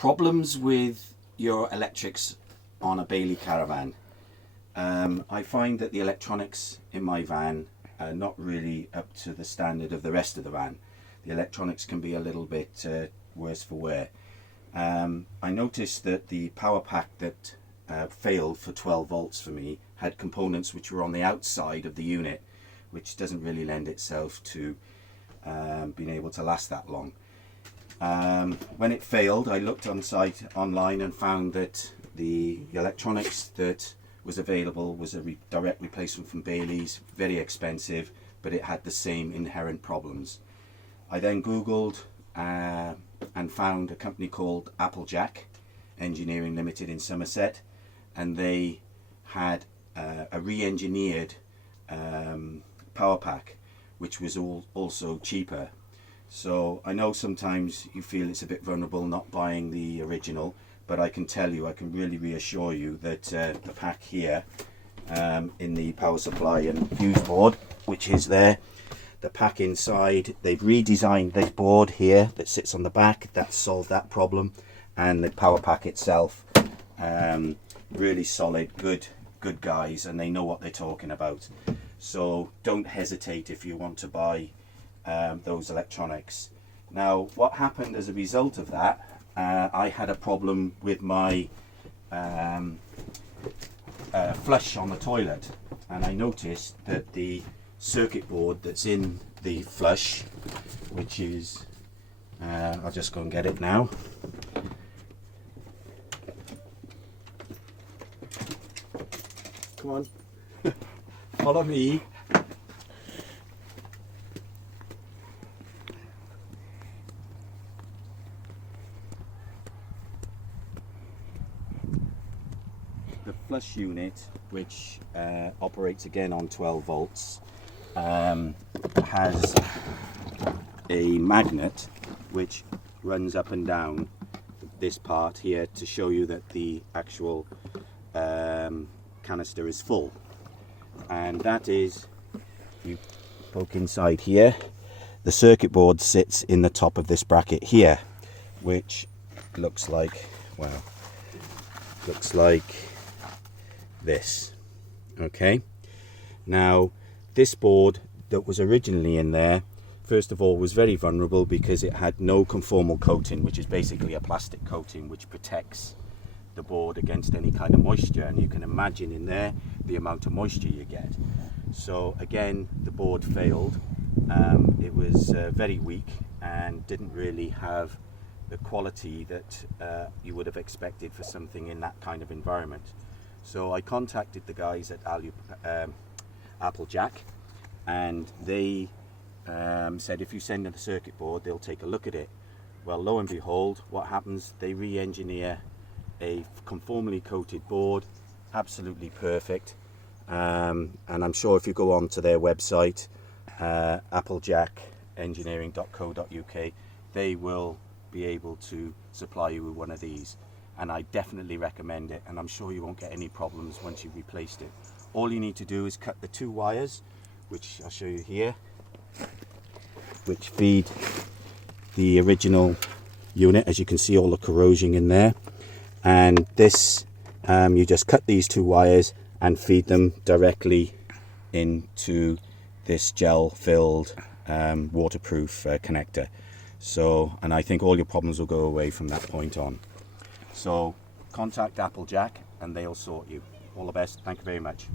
Problems with your electrics on a Bailey caravan. I find that the electronics in my van are not really up to the standard of the rest of the van. The electronics can be a little bit worse for wear. I noticed that the power pack that failed for 12 volts for me had components which were on the outside of the unit, which doesn't really lend itself to being able to last that long. When it failed, I looked on site online and found that the electronics that was available was a direct replacement from Bailey's, very expensive, but it had the same inherent problems. I then googled and found a company called Applejack Engineering Limited in Somerset, and they had a re-engineered power pack which was also cheaper. So I know sometimes you feel it's a bit vulnerable not buying the original, but I can tell you, I can really reassure you that the pack here in the power supply and fuse board, which is there, the pack inside, they've redesigned this board here that sits on the back. That solved that problem. And the power pack itself, really solid, good guys, and they know what they're talking about. So don't hesitate if you want to buy those electronics. Now, what happened as a result of that, I had a problem with my flush on the toilet, and I noticed that the circuit board that's in the flush, which is I'll just go and get it now. Come on, follow me. The flush unit, which operates again on 12 volts, has a magnet which runs up and down this part here to show you that the actual canister is full. And that is, you poke inside here, the circuit board sits in the top of this bracket here, which looks like, well, looks like this. Okay, now this board that was originally in there, first of all, was very vulnerable because it had no conformal coating, which is basically a plastic coating which protects the board against any kind of moisture, and you can imagine in there the amount of moisture you get. So again, the board failed. It was very weak and didn't really have the quality that you would have expected for something in that kind of environment. So I contacted the guys at Applejack, and they said if you send them the circuit board, they'll take a look at it. Well, lo and behold, what happens, they re-engineer a conformally coated board, absolutely perfect. And I'm sure if you go on to their website, applejackengineering.co.uk, they will be able to supply you with one of these. And I definitely recommend it, and I'm sure you won't get any problems once you've replaced it. All you need to do is cut the two wires, which I'll show you here, which feed the original unit. As you can see, all the corrosion in there. And this, you just cut these two wires and feed them directly into this gel-filled waterproof connector. So, and I think all your problems will go away from that point on. So contact Applejack and they'll sort you. All the best. Thank you very much.